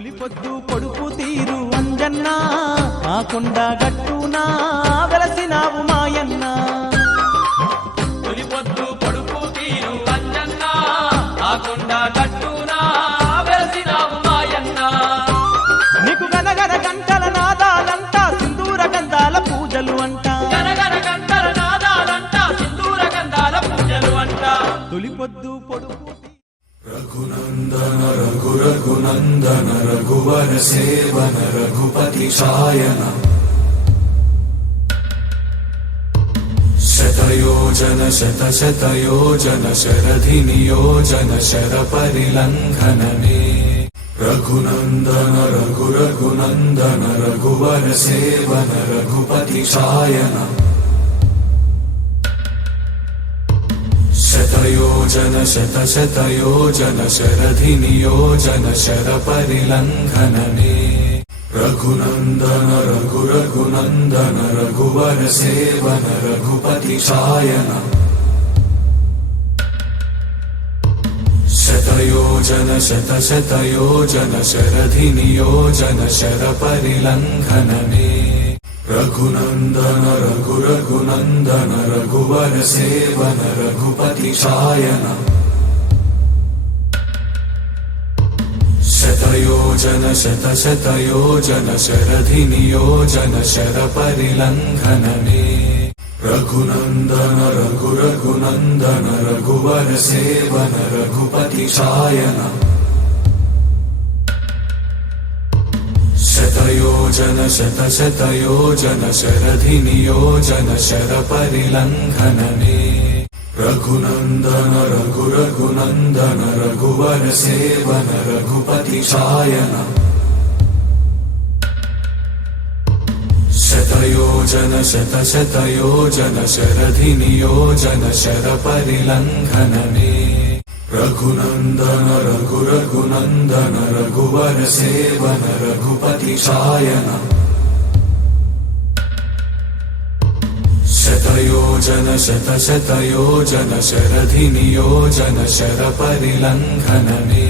తొలి పొద్దు పొడుపు తీరు అంజన్నా ఆ కొండ గట్టునా వెలసినావు మాయన్న తొలి పొద్దు పొడుపు తీరు అంజన్నా ఆ కొండ గట్టునా వెలసినావు మాయన్న నీకు గనగన గంటల నాదాలంట సింధూర గంధాల పూజలు అంట గనగన గంటల నాదాలంట సింధూర గంధాల పూజలు అంట తొలి పొద్దు పొడుపు రఘునందన రఘు రఘునందన రఘువర సేవన రఘుపతి శాయన శతయోజన శత శతయోజన శరధి నియోజన శర పరిలంఘననే రఘునందన రఘు రఘునందన రఘువర సేవన రఘుపతి శాయన శతయోజన శత శతయోజన శరధి నియోజన శర పరిలంఘననే రఘునందన రఘు రఘునందన రఘువర సేవన రఘుపతి శాయన శతయోజన శత శతయోజన శరధి నియోజన శర పరిలంఘననే రఘునందన రఘు రఘునందన రఘువర సేవన రఘుపతి శాయన శతయోజన శత శతయోజన శరధి నియోజన శర పరిలంఘననే రఘునందన రఘు రఘునందన రఘువర సేవన రఘుపతి శాయన శతయోజన శత శతయోజన శరధి నియోజన శర పరిలంఘననే రఘునందన రఘు రఘునందన రఘువర సేవన రఘుపతి శాయన శతయోజన శత శతయోజన శరధి నియోజన శర పరిలంఘననే రఘునందన రఘు రఘునందన రఘువర సేవన రఘుపతి శాయన శతయోజన శత శతయోజన శరధి నియోజన శర పరిలంఘననే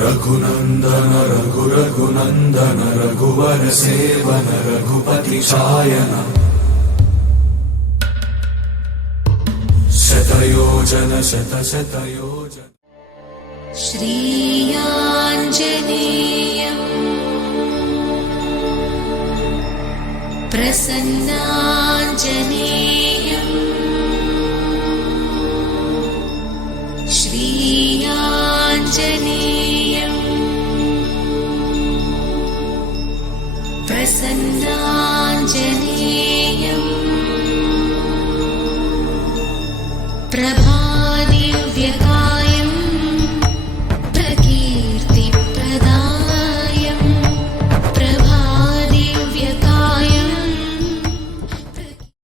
రఘునందన రఘు రఘునందన రఘువర సేవన రఘుపతి శాయన శతయోజన శత శతయోజన శ్రీయాంజనేయం ప్రసన్నాంజనేయం శ్రీయాంజనేయం ప్రసన్నాంజనేయం